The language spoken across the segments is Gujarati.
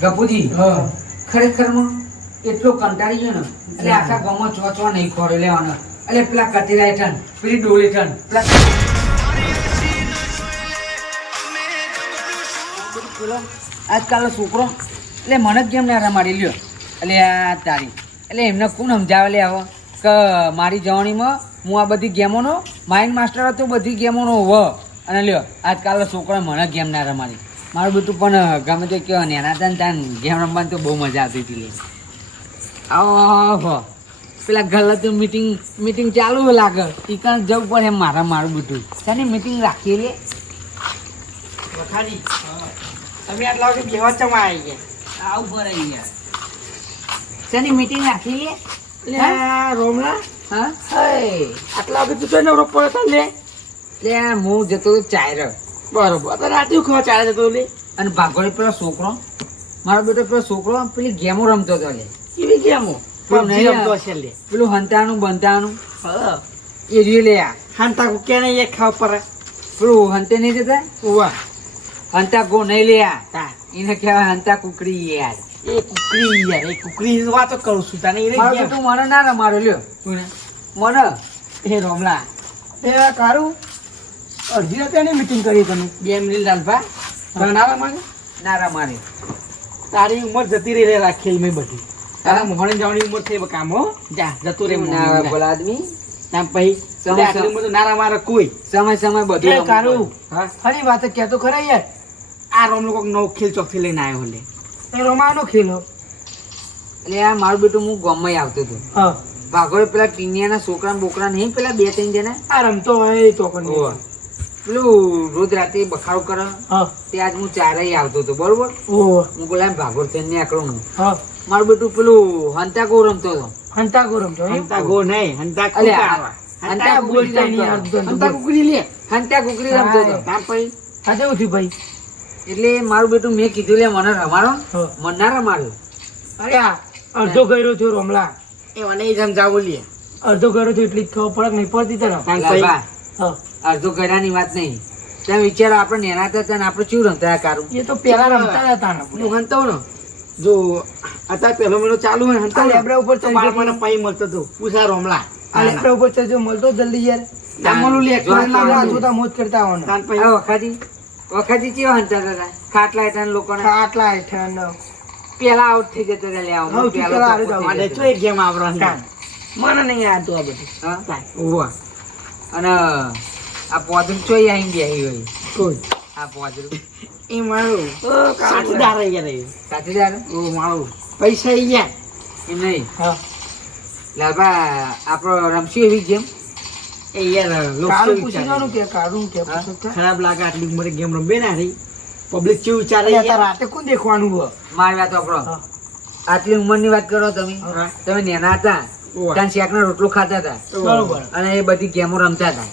ગપુજી ખરેખર એટલો કંટાળી ગયો ને એટલે આખા ગામમાં ચોચવા નહીં ખોરે લેવાનો એટલે પેલા કતીરા હેઠળ પેલી ડોલ હેઠળ પેલો આજકાલનો છોકરો એટલે મને જ કેમ ના રમાડી લ્યો એટલે આ તારી એટલે એમને કોણ સમજાવે લે હવે કે મારી જવાનીમાં હું આ બધી ગેમોનો માઇન્ડ માસ્ટર હતો બધી ગેમોનો અને લ્યો આજકાલનો છોકરો મને ગેમ ના રમાડી મારું બેટું પણ ગમે તે કહો ને એના ત્યાં ગેમ રમવાની તો બહુ મજા આવતી હતી લે આવો પેલા ગલત મીટિંગ ચાલુ લાગે એ કારણ જવું પડે એમ મારું બેટું શાની મીટિંગ રાખીએ લે વખાજી તમે આટલા વખત બેહવા ચમા આવી ગયા આવું પર આવી ગયા શાની મીટિંગ રાખી લે રોમલા હા આટલા વખત તું તો નવરો પડતો લે લે હું જતો હતો ચાયર બરોબર તો રાતે ખવા ચાલે જતો લે અને ભાગોળી પેલો છોકરો મારો બેટો પેલો છોકરો પેલી ગેમો રમતો હતો લે કેવી ગેમો પેલું નહીં રમતો હશે લે પેલું હંતાનું બંતાનું હા એ રહ્યું લે આ હાંતા કો કે નહીં એક ખાવ પર પેલું હંતે નહીં જતા ઉવા હંતા ગો નહીં લે આ તા એને કહેવાય હંતા કુકડી યાર એ કુકરી યાર એ કુકરી વાતો કરું છું તને એ મારો ગેમ બેટું મને ના રમાડ્યો લ્યો મને એ રોમલા એ કારું અડધી રાતે મીટિંગ કરી તમે 2 મિનિટ લાલભા ભણાવા માંગે ના રમાડે તારી ઉંમર જતી રહી રે રાખેલ મેં બધી તારા મોહણે જવાની ઉંમર થઈ કામ હો જા જતું રે ના બોલા આદમી તામ પછી સમય આટલી ઉંમર તો નારા મારે કોઈ સમય બધું એ કારું હા ખરી વાત કે તો ખરા યાર આ રોમ લોકો નવો ખેલ ચોકથી લઈને આવ્યો હલે એ રોમાનો ખેલો એટલે આ મારું બેટું હું ગામમાં આવતો હતો હા ભાગોળ પેલા ટીનિયાના છોકરા બોકરા નહીં પેલા 2-3 જણા આ રમતો હોય તો પણ પેલું રોજ રાતે બખાડો કરે હા તે આજ હું ચારેય આવતો હતો બરોબર ઓ હું બોલા ભાગોળ થઈને નીકળું હું હા મારું બેટું પેલું હંતા ગો રમતો હતો હંતા ગો રમતો હંતા ગો નહીં હંતા અલ્યા, હંતા બોલતા નહીં હંતા કુકરી લે હંતા કુકરી રમતો હતો તામ પછી આજે ઉઠી ભાઈ એટલે મારું બેટું મેં કીધું લે મને રમાડો હા. મને ના રમાડ્યો અરે આ અડધો ગયરો થયો રોમલા એ મને સમજાવો લે અડધો ગયરો થયો એટલી જ ખબર પડે નહીં પડતી તને લાલબા, હા અડધો ગળાની વાત નહીં તમે વિચારો આપણે નેના હતા ને આપણે શું રમતા કારું એ તો પેલા રમતા હતા ને હું હંતો ને જો અત્યારે પહેલો મહિનો ચાલુ હોય હંતા લેબડા ઉપર તો બાળકોને પૈ મળતો તો પૂછા રોમલા આ લેબડા ઉપર ચડજો મળતો જલ્દી યાર તામલું લે તો તો મોજ કરતા હોને વખતી કેવા હંતા હતા ખાટલા હેઠળ લોકોને આટલા હેઠળ પેલા આઉટ થઈ જતા હતા લે આવું પેલા આરે તો એક ગેમ આવરા મને નહીં આવતું આ બધું હા ઓવા અને આ પોદરું ચોઈ આઈ બેહી હોય કોઈ આ પોદરું એ મારું સાથીદાર યાર એ સાથીદાર ઓ મારું પૈસા ઈ યાર એમ નહીં હા લાલબા આપણો રમશું એવી ગેમ એ યાર લોકો પૂછવાનું કે કારું કે ખરાબ લાગે આટલી ઉંમરે ગેમ રમે ના રહી પબ્લિક કેવું વિચારે યાર રાતે કોણ દેખવાનું હો મારી વાત આપણો આટલી ઉંમરની વાત કરો તમે નેના હતા ત્યાં શેકનો રોટલો ખાતા હતા બરોબર અને એ બધી ગેમો રમતા હતા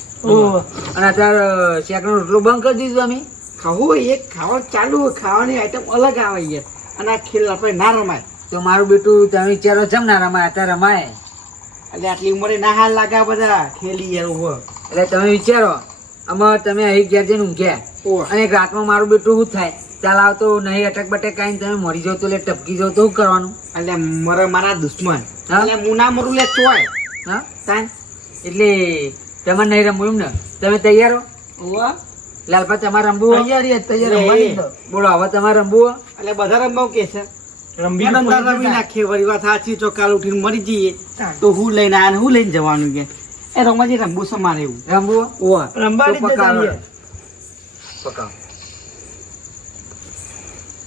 અને અત્યારે શેકનો રોટલો બંધ કરી દીધું અમે ખાવું એક ખાવા ચાલુ હોય ખાવાની આઈટમ અલગ આવે યાર અને આ ખેલ આપણે ના રમાય તો મારું બેટું તમે વિચારો છે ના રમાય અત્યારે રમાય એટલે આટલી ઉંમરે ના હાલ લાગે બધા ખેલી યાર ઉભો એટલે તમે વિચારો આમાં તમે અહીં ઘેર જઈને ઊંઘ્યા અને એક રાતમાં મારું બેટું શું થાય ચાલ આવતો નહીં અટક બટક કાંઈ તમે મરી જાવ તો એટલે ટપકી જાવ તો શું કરવાનું એટલે મરે મારા દુશ્મન એટલે હું ના મરું લે ચોય હા તાન એટલે તમારે નહીં રમવું એમ ને તમે તૈયાર હો લાલપા તમારે રમવું તૈયાર બોલો હવે તમારે રમવું એટલે બધા રમવા કે છે રમી નાખીએ વળી વાત સાચી તો કાલ ઉઠીને મરી જઈએ તો હું લઈને આ હું લઈને જવાનું કે એ રમાજી રમવું છે મારે એવું રમવું ઓવા રમવાની પકાવ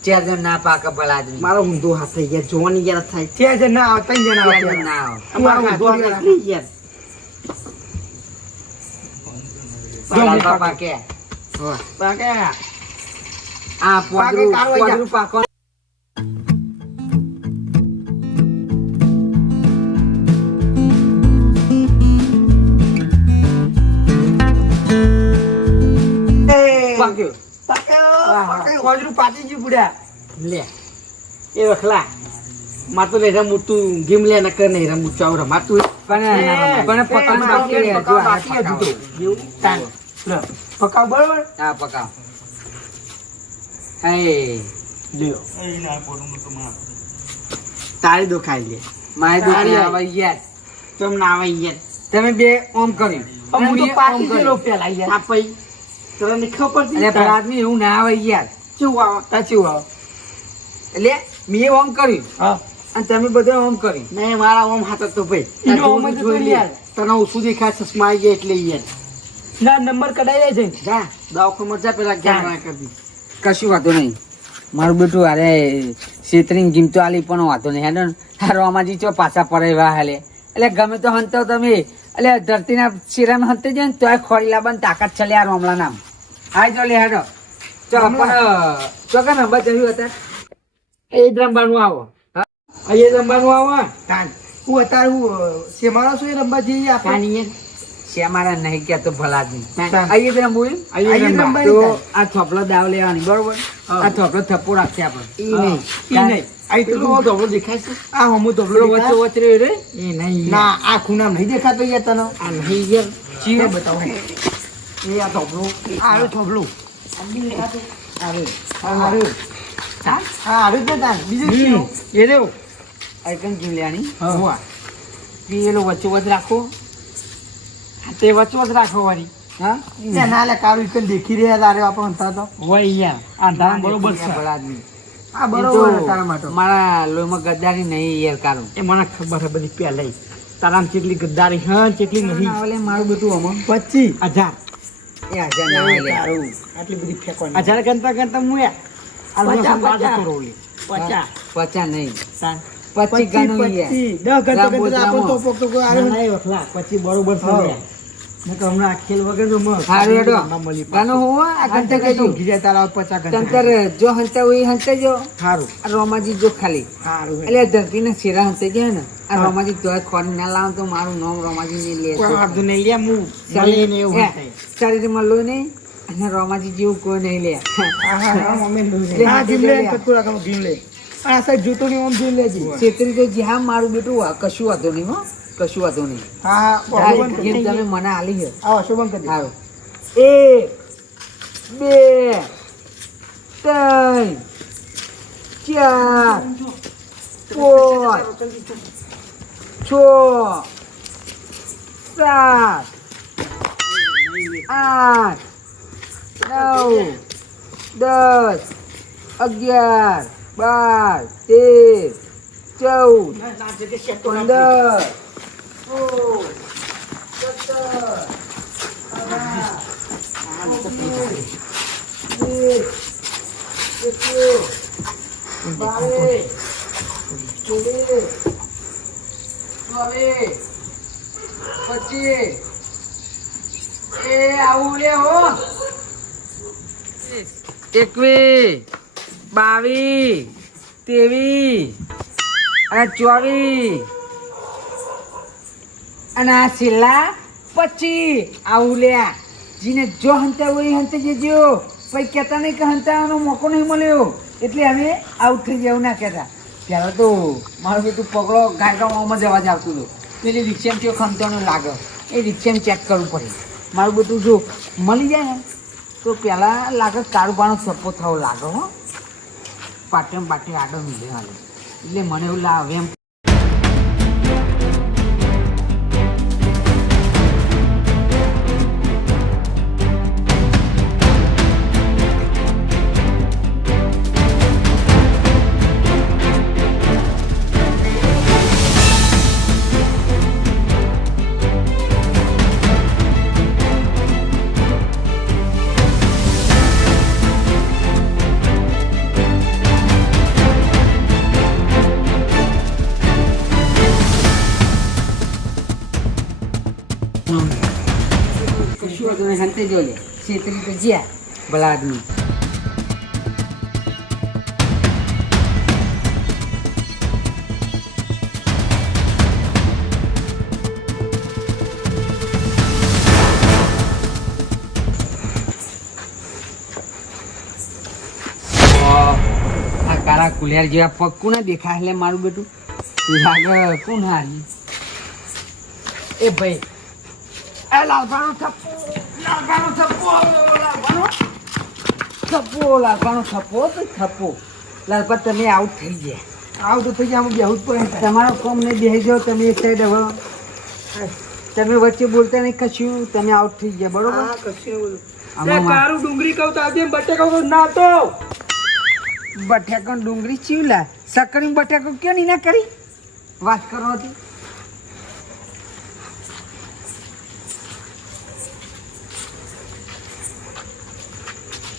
ચાર જણ ના પાકા ભલા આદમી મારો ઊંધો હાથ થઈ ગયા જોવાની યાર થાય ચાર જણ ના આવતા ચાર જણ ના આવો અમારો ઊંધો હાથ થઈ યાર લાલપા પાકે પાકે આ પોદરું પાકો લે એ વખલા માં તો નહીં રમું તું ગેમ લે ન કર નહીં રમું ચાવ રમાતું પણ પકાવ બરોબર હા પકાવ હે લ્યો તારી દો ખાઈ લે માય તારી દુખી આવે. આવે યાર તમને આવે યાર તમે બે ઓમ કર્યું હું તો મેં પાકી ઓમ કર્યું. ગયેલો પેલા યાર આ પૈ તને ખબર એટલે પડતી આદમી એવું ના આવે યાર શું આવો સાચું આવો એટલે મેં ઓમ કર્યું હા અને તમે બધા ઓમ કર્યું નહીં મારા ઓમ હાથ તો ભાઈ એનો તાર ઓમ જ જોઈ તો લે. યાર. તને ઓછું દેખાય ચશ્મા આવી ગયા એટલે યાર ના નંબર કઢાઈ જાય છે જા દવાખાનામાં જા પેલા જ્ઞાન કરી કશું વાંધો નહીં મારું બેટું અરે શેતરીને ગીમતો આલી પણ વાંધો નહીં હેડો હારો આમાંથી ચો પાછા પડે એવા હાલે એટલે ગમે તો હંતો તમે એટલે ધરતીના શિરામાં હંતે જાય ને તોય ખોરી લાવવાની તાકાત ચલે આ રોમલા નામ હાય જો લે હેડો ચો પણ ચોકા નંબર જોયું હતા એ જ રમવાનું આવો એ રમવાનું આવો તાન હું અત્યારે હું શેમારા છું એ રમવા જઈએ આપણે શ્યામારા નહીં ક્યાં તો ભલા જ નહીં હા. આઈએ તો રમવું એમ? આઈએ રમવા. તો આ થોપલો દાવ લેવાની બરોબર હા. આ થોપલો થપ્પો રાખશે આપણે ઈ નહીં ઈ નહીં આ પેલો ધોબળો દેખાય છે આ હમું ધોબળો પેલો વચ્ચે દેખાય? વચ્ચે રહ્યો રે એ નહીં ના આ ખૂણામાં નહીં દેખાતો યાર તને આ નહીં યાર ચીરે બતાવો એ આ ધોબળો આ આવ્યું ધોબળું હારું. હા આવ્યું જ તાન બીજું શું એ રહ્યો આઈકન જીવ લેવાની હા પેલો વચ્ચે વચ રાખો તે વચ્ચે વચ રાખો વાળી હા ત્યાં ના લે કારું ઈકન દેખી રહ્યા તારે આપણો અંતર તો હોય યાર આ ધામ બરોબર છે ભલા આદમી આ બરોબર તારા માટે મારા લોહીમાં ગદ્દારી નહીં યાર કારું એ મને ખબર છે બધી પહેલાં તારામાં કેટલી ગદ્દારી હા કેટલી નહીં એટલે મારું બધું અમો 25,000 એ હાજર ના આવે લે. આટલી બધી ફેંકવાની 1000 ગણતા ગણતા હું યાર 50 નહીં તાન 25 ગણું યાર 10 ગણતા ગણતા રામ આપણો તો તો કોઈ આવે નહીં વખલા 25 બરોબર છે યાર નકર હમણાં આ ખેલ વગર તો મત હારું હેડો ના મળી ગાનો હોવા આ ઘંટા કહેજો ઊંઘી જાય તારા 50 ગણતા તંતર જો હંતા હોય હંતા જો સારું આ રોમાજી જો ખાલી સારું એટલે ધરતીના શેરા હંતે જાય ને આ રોમાજી તોય ખોરી ના લાવ તો મારું નામ રોમાજી ને લે કોઈ વાંધો નહીં લે હું ચાલી ને એવું થાય શરીરમાં લોહી નહીં અને રોમાજી જેવું કોઈ નહીં લે હા જીમલે કટકુરા કામ જીમલે આ સાહેબ જોતો નહીં ઓમ જીમ લેજી છેતરી તો જ્યાં મારું બેટું કશું વાંધો નહીં હો કશું વાંધો નહીં હા આ જેમ તમે મને આલી છે આવો શોભન કરી હારું 1 2 3 4 5 6 7 8 9 10 11 12 13 14 15 એકવીસ 22 23 અને 24 અને આ છેલ્લા 25 આવું લ્યા જીને જો હંતા હોય હંતે જજો પછી કહેતા નહીં કે હંતાવાનો મોકો નહીં મળ્યો એટલે અમે આઉટ થઈ જવું ના કહેતા ત્યારે તો મારું બેટું પગલો ગાયગામાં જવા જ આવતું હતું પેલી રિક્ષામાં ચો ખમતાનો લાગે એ રિક્ષામાં ચેક કરવું પડે મારું બેટું જો મળી જાય ને તો પહેલાં લાગે કારુબાનો સપો થવો લાગે હો પાટે આગળ મિલે હાલે એટલે મને એવું લાવે એમ કશું હતું નહીં હંતે જો લે છેતરી તો જ્યાં ભલા આદમી આ કાળા કુલિયાર જેવા પગ કોને દેખાય એટલે મારું બેટું લાગે કોણ હારી એ ભાઈ એ લાલભાનો થપ્પો લાલભાનો થપ્પો લાલભાનો થપ્પો તો થપ્પો લાલપત તમે આઉટ થઈ ગયા. આવું તો થઈ ગયા, આમ બેહું જ પડે. તમારો કોમ નહીં બેસી જાઓ, તમે એક સાઈડ હવે તમે વચ્ચે બોલતા નહીં કશું, તમે આઉટ થઈ ગયા બરોબર. હા, કશું નહીં બોલું. આમાં કારું ડુંગળી કહું તો આજે બટેકા કહું ના તો બટાકો ને ડુંગળી ચીવલા સકરી બટાકો ક્યાં નહીં ના કરી વાત કરો હતી.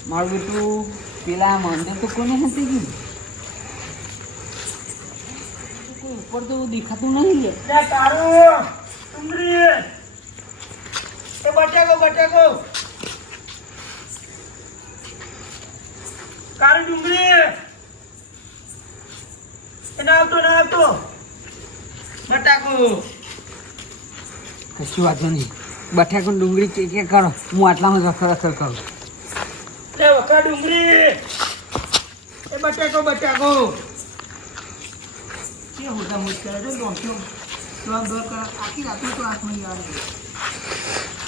મારું બેટું પેલા મંદિર તો કોને હતી ગયું ઉપર તો દેખાતું નહીં લે. કારું ડુંગળી એ બટેકો કારું ડુંગળી એ ના આવતો બટાકો કશું વાંધો નહીં. બટાકો ને ડુંગળી કે કરો, હું આટલામાં રખડ કરું. લે વખરા ડુંગળી એ બટાકો કે હોતા મુજ કરે છે દોસ્તો તો આમ દોર કર આખી રાત તો આંખમાં આવે.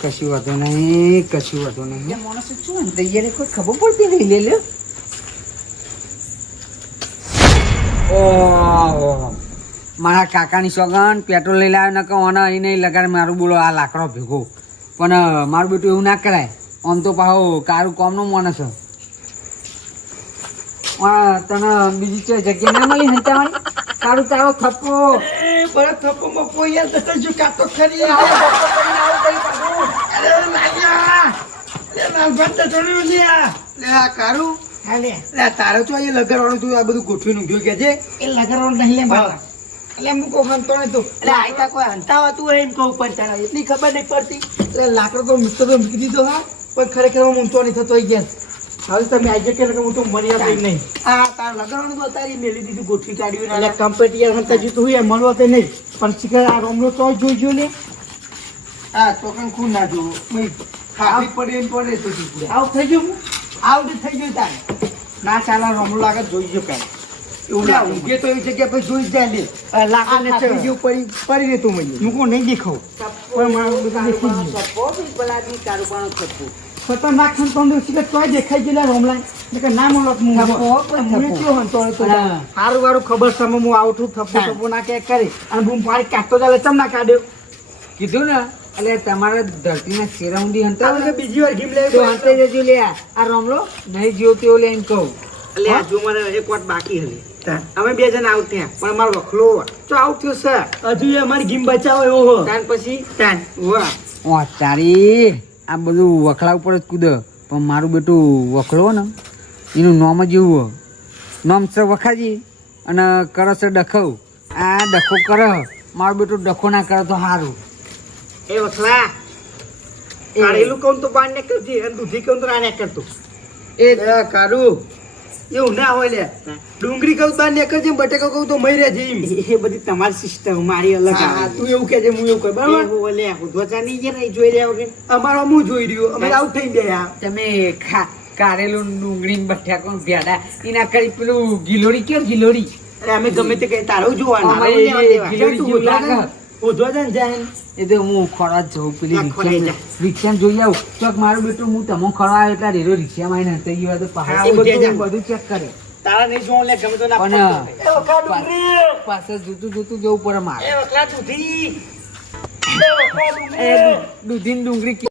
કશું વાંધો નહીં. માણસ શું તૈયારી કોઈ ખબર પડતી નહીં. લે લે ઓહ મારા કાકાની સોગન પેટ્રોલ લઈ લાવ્યો ને કહું અને અહીં નહીં લગાડ મારું બોલો આ લાકડો ભેગો. પણ મારું બેટું એવું ના કરાય. આમ તો પાછો કારું કોમનો માણસ છે. તને બીજી કોઈ જગ્યા ના મળી હંતાવાની કારું તારો થપ્પો બરફ થપ્પોમાં પોયા તો જો કાતો ખરી અરે લાગ્યા લે લાલભાત તો છોડ્યું લે આ કારું હાલે લે તારે તો અહીં લગાડવાનું તું આ બધું ગોઠવીને ઉભ્યો કે છે એ લગાડવાનું નહીં લે મારા એટલે હું કોઈ હંતો નહીં તું એટલે આયતા કોઈ હંતાવાતું હોય એમ કહું પણ તારા એટલી ખબર નહીં પડતી એટલે લાકડો તો મિત્ર તો મૂકી દીધો હા પણ ખરેખર હું ઊંચો નહીં થતો ગયા હવે તમે આજે કે હું તો મરી આપી નહીં આ તાર લગાડવાનું તો તારી મેલી દીધું ગોઠવી કાઢ્યું એટલે કમ્પ્યુટર હંતા જીતું હોય મળવા તો નહીં પણ શીખર આ રોમનો તો જોઈજો ને હા તો કઈ ખૂન ના જોવું ખાવી પડે પડે તો આવું થઈ ગયું આવું થઈ ગયું તારે ના ચાલા રોમલો લાગે જોઈજો કાંઈ એવું ના ઊંઘે તો એવી જગ્યા પર જોઈ જાય લે લાકડને ચડી જેવું પડી રહેતું મને હું કોઈ નહીં દેખાવું પણ મારું બધું દેખી ગયું ખતરનાક ખંતો શીખર તોય દેખાઈ ગયેલા રોમલા કે ના મળો હું કયો હંતો સારું વારું ખબર છે હું આવું છું થપ્પો ના કે કરી અને બૂમ પાડી કાઢતો ચાલે ચમ ના કાઢ્યો કીધું ને એટલે તમારે ધરતીના શેરા ઊંડી હંતા બીજી વાર ગીમ તો હંતે જજો લે આ રોમલો નહીં જીવો તેવો લે એમ કહું. એટલે જો મારે એક વાત બાકી હતી અમે બે જણ આઉટ થયા પણ મારો વખલો તો આઉટ થયો સર હજુ અમારી ગીમ બચાવો એવો હો તાન પછી તાન વાહ તારી આ બધું વખલા ઉપર જ કૂદ પણ મારું બેટું વખલો ને એનું નામ જ એવું નામ છે વખાજી અને કરે છે ડખો. આ ડખો કરે મારું બેટું ડખો ના કરે તો સારું. એ વખલા કાઢેલું કહું તો બાર ને કરતી અને દૂધી કહું તો ના ને કરતું એ કાઢું એવું ના હોય લે ડુંગળી કહું બાર ને કરજે બટેકો કહું તો મરી રહે જીમ એ બધી તમારી સિસ્ટમ મારી અલગ તું એવું કહેજે હું એવું કર બરાબર લે ઉધવાચા નહીં જે નહીં જોઈ રહ્યા વગર અમારો હું જોઈ રહ્યો અમે આઉટ થઈ ગયા તમે કારેલું ડુંગળી બટાકો ભેડા એના કરી પેલું ગિલોરી કયો ગિલોરી અરે અમે ગમે તે કઈ તારું જોવાનું ઉધવાચા જાય એ તો હું ખોરા જવું પેલી રિક્ષા જોઈ આવું ચોક મારું બેટું હું તમે ખોરા આવ્યો એટલે રેલો રિક્ષામાં આવીને હતાઈ ગયો તો બધું ચેક કરે તારા નહીં જોવું લે ગમે તો ના પાસે જોતું જવું પડે મારે દૂધી ને ડુંગળી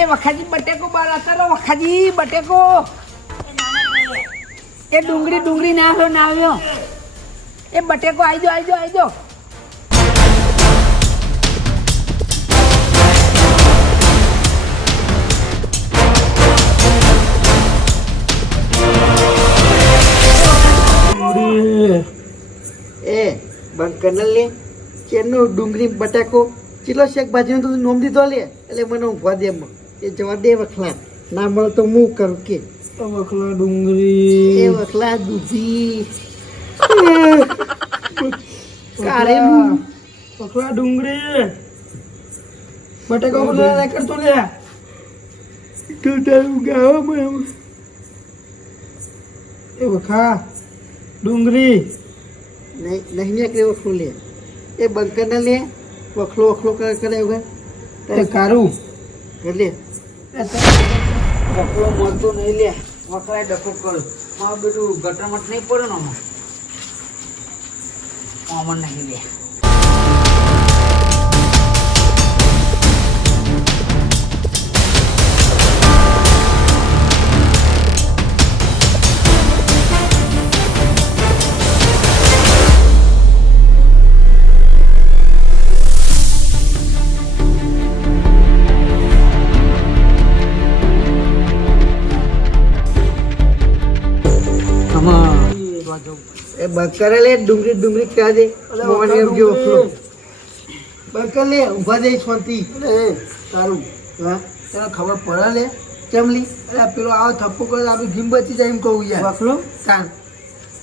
એ વખાજી બટેકો બાર હતા વખાજી બટેકો એ ડુંગળી ના આવ્યો એ બટેકો આવી જો એ બંધ કર લે કેનો ડુંગળી બટાકો ચીલો શેક ભાજીનો તો નોમ દીધો લે એટલે મને ઊંઘવા દે એ જવા દે વખલા ના મળે તો હું કરું કે વખલા ડુંગળી એ વખલા દૂધી કારેલું વખલા ડુંગળી બટાકો ના કરતો લે તું તારું ગાવ એ વખા ડુંગળી નહીં નીકળે વખલો લે એ બંકર ને લે વખલો કરે વગર એ કારું એટલે ડફલો મળતો નહીં લે વખરાય ડફો કરું મારું બધું ગટરમટ નહીં પડે ને આમાં નહીં લે એ બકરે લે ડુંગળી ક્યાં દે મોને એમ જેવો ફ્લો બકર લે ઊભા દે શાંતિ સારું હા તને ખબર પડે લે ચમલી અરે પેલો આવો થપ્પો કરે આપણી જીમ બચી જાય એમ કહું યાર બકરો કાન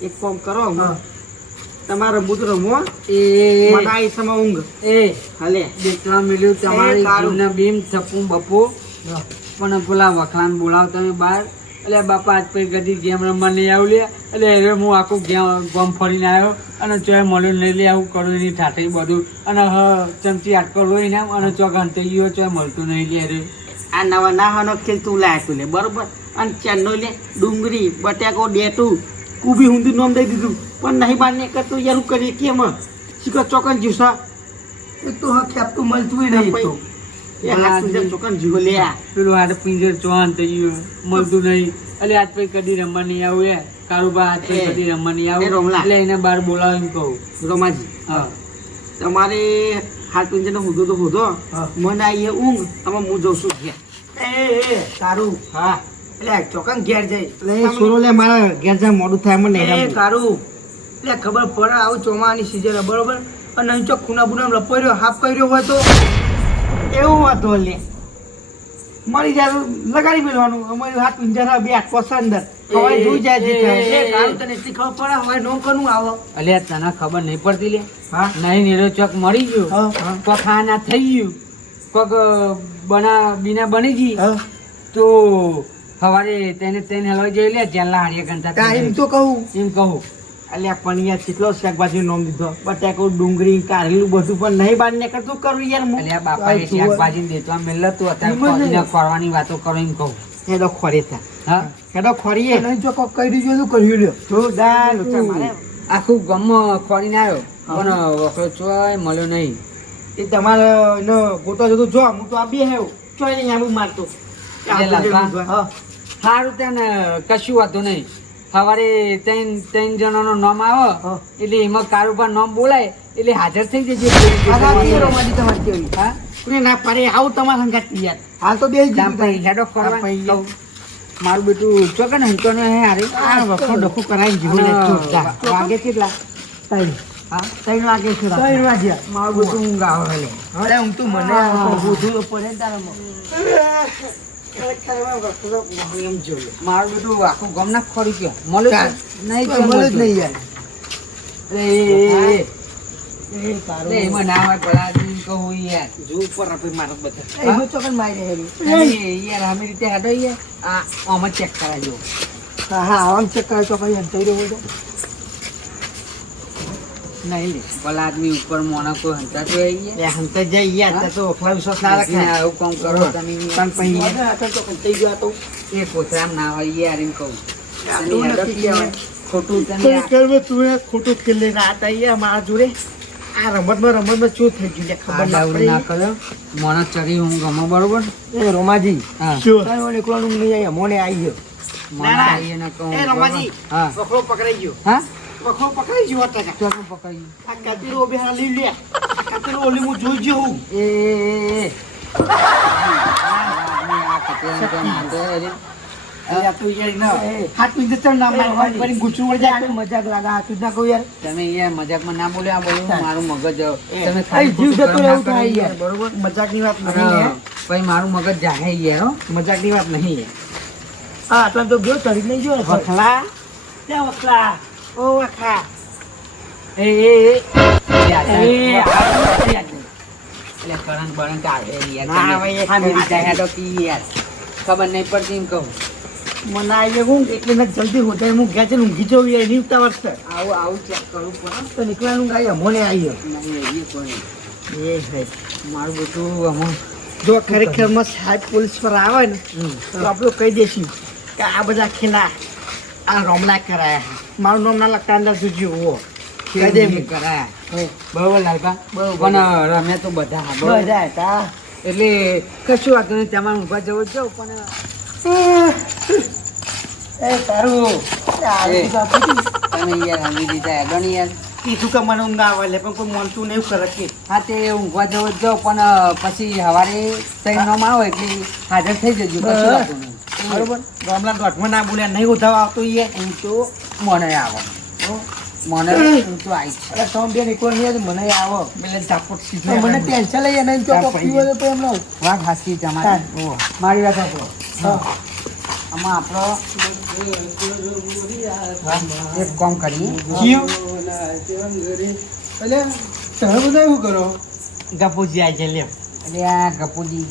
એક કામ કરો હા તમારો બુત રમો એ મનાઈ સમા ઊંઘ એ હાલે દેખવા મળ્યું તમારી જીવના બીમ થપ્પુ બપો પણ પેલા વખાણ બોલાવ તમે બહાર એટલે બાપા આજ પછી ગદી ગેમ રમવા નહીં આવું લે એટલે હવે હું આખું ગમ ફરીને આવ્યો અને ચોય મળ્યું નહીં લે આવું કરું એની ઠાઠી બધું અને ચમચી આટકો રોઈને આમ અને ચોક અંતે ગયો ચોય મળતું નહીં લે અરે આ નવા નાહાનો ખેલ તું લાય તું લે બરોબર અને ચેન્નો લે ડુંગળી બટાકો ડેટું કુબી ઊંધું નામ દઈ દીધું પણ નહીં બાંધને કરતું યાર કરીએ કેમ શીખો ચોકન જ્યુસા એક તો હા ખેપતું મળતું નહીં તો ચોકન જીવો લે પેલું હાડ પિંજર ચોહાન થઈ ગયું મળતું નહીં એટલે આજ પછી કદી રમવા નહીં આવું યાર કારુબા આજ પછી કદી રમવા નહીં આવું એટલે એને બહાર બોલાવ એમ કહું રોમાજી હા તમારે હાથ પિંજરનો હોધો તો હોધો મને આવીએ ઊંઘ આમાં હું જઉં છું ઘેર એ સારું હા એટલે ચોકન ઘેર જાય એટલે સોરો લે મારા ઘેર જાય મોડું થાય મને નહીં સારું એટલે ખબર પડે આવું ચોમાની સિઝન બરોબર અને અહીં ચોક ખૂના બુના લપોર્યો હાફ કર્યો હોય તો એવું વાતો લે મારી જાય લગાડી મેળવાનું અમારી હાથ પિંજર બે આઠ પૈસા અંદર હવે જોઈ જાય તને એટલી ખબર પડે હવે નો કનું આવો અલ્યા તને ખબર નહીં પડતી લે હા નહીં નીરો ચોક મળી ગયો કોક ખાના થઈ ગયું કોક બીના બની ગઈ તો સવારે તેને હલવાઈ જઈ લે જેલા હાડીએ ગણતા એમ તો કહું એમ કહું અલ્યા પણ યાર કેટલો શાકભાજી નામ દીધો બટાકો ડુંગળી કારેલું બધું પણ નહીં બાર ને કરતું કરું યાર અલ્યા બાપા એ શાકભાજી દેતો મેલ્લો તું અત્યારે ખોરવાની વાતો કરો એમ કહું હેડો ખોરી તા હા હેડો ખોરીએ નહીં જો કોક કહી દીધું શું કર્યું લ્યો તો દાલ મારે આખું ગમ ખોરીને આવ્યો પણ વખરો ચોય મળ્યો નહીં એ તમારે એનો ગોતો જતો જો હું તો આ બે હેવ ચોય નહીં આવું મારતો સારું તેને કશું વાંધો નહીં સવારે ત્રણ જણાનો નામ આવે એટલે એમાં કારોબાર નામ બોલાય એટલે હાજર થઈ જજે ના પારે આવું તમારા સંગાત યાર હાલ તો બે હેડો કરવા મારું બેટું ચોકે ને હંતો ને હારે વખો ડખો કરાવી જીવો વાગે કેટલા 3 વાગે છે 3 વાગ્યા મારું બેટું ઊંઘ આવે એટલે અરે હું તું મને ગોધું પડે તારામાં મારું બેટું આખું ગમ ના ખોરી ગયો મળે નહીં યાર એમાં ના હોય પેલા કહું યાર જો ઉપર આપી મારો બધા ચોકન મારી યાર અમે રીતે હેડો યાર આમાં ચેક કરાજો હા આમ ચેક કરાય તો કઈ થઈ રહ્યું તો નહીં લે પેલા આદમી ઉપર મોના કોઈ હંતા તો હંતા જાય યાર તો ઓખલા વિશ્વાસ ના રાખે આવું કામ કરો તમે પણ પછી થઈ ગયો તો એ કોથરામ ના હોય યાર એમ કહું ખોટું ખોટું ખેલે રાત આવી મારા જોડે આ રમતમાં શું થઈ ગયું ખબર ના કર્યો મને ચડી હું ગમો બરોબર એ રોમાજી એકલાનું નહીં આવી મોને આવી ગયો રોમાજી હા વખરો પકડાઈ ગયો હા વખરો પકડાઈ ગયો ટકા ચોકું પકડી આ કાતીરો બે લઈ લે આ કાતીરો ઓલી હું જોઈ ગયો હું મજાક લાગે હાથ ના કહું યાર તમે યાર મજાકમાં ના બોલ્યો આ બોલ્યું મારું મગજ તમે જીવ જતો રહેવું થાય યાર બરોબર મજાક ની વાત નહીં પછી મારું મગજ જાહે યાર મજાક ની વાત નહીં યાર હા આટલા તો ગયો ચડી નહીં ગયો વખલા ત્યાં વખલા ઓ વખલા ખબર નહીં પડતી એમ કહું મને આવી હું એટલે ને જલ્દી હોટેલ હું ગયા છે ઊંઘી જવું યાર એની ઉતાવળ છે આવું ચેક કરવું પડે તો નીકળવાનું ગાય અમોને આવી એ મારું બધું અમો જો ખરેખરમાં સાહેબ પોલીસ પર આવે ને તો આપણે કહી દઈશું કે આ બધા ખેલા આ રોમલા કરાયા છે. મારું નામ ના લગતા અંદર જોજો ઓ કહી દે કેમ કરાયા બરોબર લાલભા પણ રમ્યા તો બધા હા, બરોબર. બધા હતા. એટલે કશું વાંધો નહીં તમારે ઊંઘવા જવું જ જાઉં પણ એ તારું એ. તમે યાર રમી દીધા હેડો ને યાર કીધું કે મને ઊંઘ આવે લે પણ કોઈ માનતું નહીં કરે કે હા તે ઊંઘવા જવું જ જાઉં પણ પછી સવારે ત્રણ નોમ આવે એટલે હાજર થઈ જજો કશું વાંધો નહીં બરોબર ગામડા ગોઠમાં ના બોલ્યા નહીં ઉઠાવ આવતો એ હું તો મને આવો મને હું તો આવીશ એટલે તમે બે નીકળો નહીં મને આવો એટલે ઝાપટ સીધો મને ટેન્શન લઈએ નહીં તો પીવો તો એમ વાત હાસી તમારી મારી વાત આપણો આમાં આપણો એક કામ કરીએ એટલે તમે બધા એવું કરો ગપુજી આવી છે લે એટલે આ ગપુજી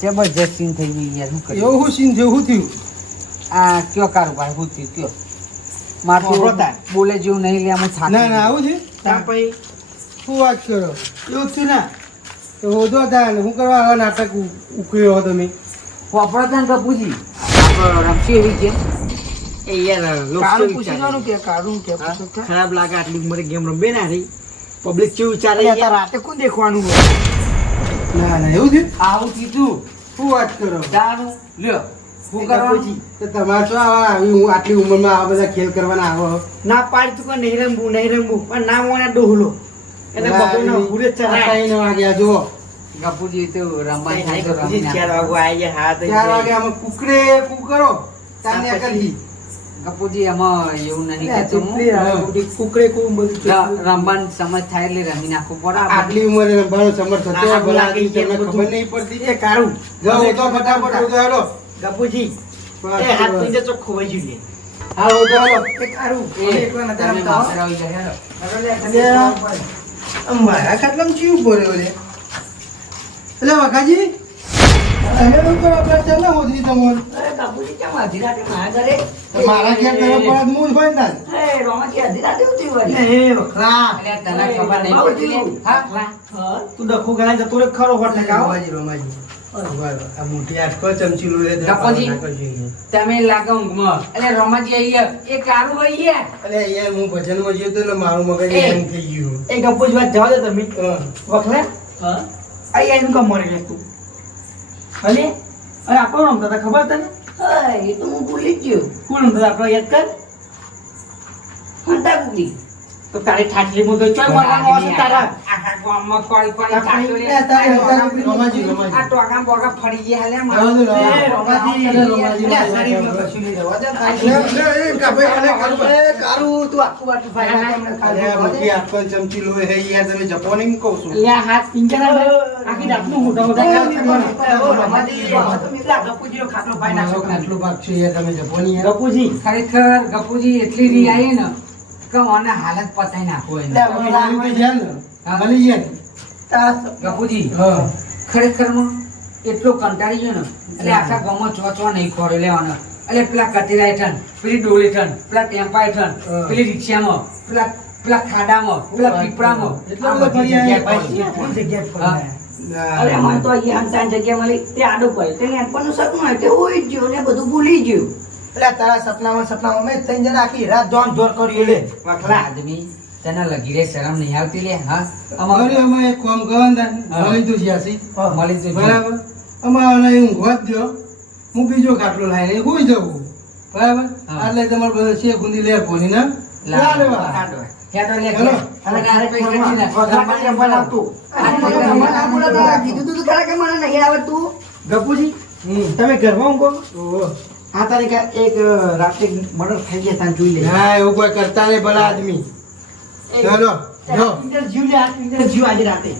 જબરજસ્ત સીન થઈ ગઈ યાર શું કરીએ એવું સીન જેવું થયું આ કયો કારોબાર શું થયું કયો મારું વાપરતા. બોલે જેવું નહીં લે હું થાકી ના ના આવું છે ત્યાં પછી શું વાત કરો એવું થયું ના તો હોદો હતા ને શું કરવા આવા નાટક ઉકળ્યો હો તમે વાપરો હતા ને ગપુજી આપણો રમશી એવી છે એ યાર કારું પૂછી જવાનું કે કારું કે ખરાબ લાગે આટલી ઉંમરે ગેમ રમે ના રહી પબ્લિક કેવું ચાલે યાર રાતે કોણ દેખવાનું હોય ના ના એવું થયું આવું કીધું શું વાત કરો તારું લ્યો શું કરવાનું તો તમારે શું આવા આવી હું આટલી ઉંમરમાં આવા બધા ખેલ કરવાના આવો ના પાડી તું કે નહીં રમવું પણ ના મોને ડોહલો એને બપોરના ભૂરે ચરાય 3 વાગ્યા જો ગપુજી તો રમવા થાય તો રમી 4 વાગો આવી ગયા હાથ 4 વાગે અમે કુકડે કુકરો તાને કરી ગપુજી એમાં એવું નહીં કહેતો હું કુકડે કું બધું રમવાનું સમજ થાય એટલે રમી નાખવું પડે આટલી ઉંમરે રમવાનો સમર્થ ના, થતો આગ ભલા લાગી તમને છે, ખબર નહીં પડતી એ કારું જાઓ તો ફટાફટ ઉધો હેડો ગપુજી બસ, એ હાથ બસ. પીંજે ચોખ્ખો વહી જોઈએ હા ઉધો હેડો એ કારું એ, એકલા નજર તમે આપતા હો. માથે આવી જાય, હેડો. મારા ખાટલામાં ચીવું બોલ્યો રે એટલે વખાજી તમે શું કરો આપણે ચાલો હોધી તમને એ ગપુજી કેમ અડધી રાતે મારા ઘરે? મારા ઘેર તરફ પર હું જ હોય ને તાર. એ રોમાજી અડધી રાતે ઉઠી વળી. એ વખરા. એટલે તને ખબર નહીં પડતી લે. હા? હા, તું ડખો ગણાય જતો રે ખરો હોટ ને કાઓ. રોમાજી, રોમાજી. બરાબર. આ મોટી આટકો ચમચીલું રે તે ગપ્પોજી. નાખો જોઈએ. તમે લાગો ઊંઘમાં. એટલે રોમાજી અહીંયા એ કારું હોય યાર. અલે યાર હું ભજનમાં ગયો તો ને મારું મગજ એ. એમ થઈ ગયું એ ગપુજી વાત જવા દે તમે. હા. વખરા. હા. આ એનું કામ મરી લે તું. અને અરે આપણો રમતા હતા ખબર તને? એ તો હું ભૂલી જ ગયો. કોણ રમતા હતા આપણો યાદ કર. હંતા કુદી. તો તારી ઠાઠલી મુદ્દો ચોય મારવાનો હશે તારા. આખા ગામમાં કોળી કોળી આપણે ચાટો લે. એ તારી હંતા રોમાજી, રોમાજી. આ ટોકા બોકા ફરી ગયા લે જવા દો, જવા દો. એ રોમાજી. અરે રોમાજી, અરે આ રોમાજી. શરીરમાં કશું નહીં રહેવા દે. લે, લે, એ કાપે, અલે, કાપે. એ કારું તું આખું બાટલું ભાઈ ના તમને ખાલી અરે આ રહેવા દે. મોટી આટકો ચમચીલું હે યાર તમે જપો નહીં કહું છું લે આ હાથ પિંજરા દે. આખી રાતનું મોટા મોટા કામ કરવાના. ઓ રોમાજી, તો મિત્રા ગપુજીનો ખાટલો ભાઈ નાખો મારો ખાટલું ભાગ છે યાર તમે જપો નહીં યાર. ગપુજી ખરેખર ગપુજી એટલી રી આવી ને કે મને હાલત પતાઈ નાખો એને. તમે મળી તો ગયા ને? મળી ગયા ને? તાસ ગપુજી હા. ખરેખર એટલો કંટાળી ગયો ને એટલે આખા ગામમાં ચોચવા નહીં ખોડે લેવાનો એટલે પેલા કતીરા હેઠળ પેલી ડોલ હેઠળ પેલા ટેમ્પા હેઠળ પેલી રિક્ષામાં પેલા ખાડામાં પેલા પીપળામાં એટલા આ બધા બધી ફરી જગ્યાએ આવ્યા ફરી. જગ્યા પર હા. ના, અરે મને તો અહીંયા હંતાન જગ્યા મળી તે આડો પડ્યો તેને આપવાનું સપનું હોય તે હોઈ જ ગયું ને બધું ભૂલી ગયું. એટલે તારા સપનામાં મેં ત્રણ જણા આખી રાત જોન જોર કરી લે વખરા આદમી તને લગી રે શરમ નહીં આવતી લે હા અરે અમારે અમે એક કામ કરો ને તાર. હા. મળી તો જ્યાંથી. મળી જજો. બરાબર અમારે ઊંઘવા જ દો હું બીજો ખાટલો લાવીને હોઈ જવું બરાબર હા. એટલે તમારે બધા છે ગુંદી લેર પોની ના લાડવા. હેડો લે હેલો. અને આ પૈસા નથી ને. વગર બનાવતું કીધું તું ખરા કે મને નહીં આવડતું. ગપુજી હમ. તમે ઘરમાં ઊંઘો ઓહો. આ તારીખે એક રાતે મર્ડર થઈ ગયા ત્યાં જોઈ લે ના એવું કોઈ કરતા નહીં ભલા આદમી ચલો જો જીવ લે આ જીવ આજે રાતે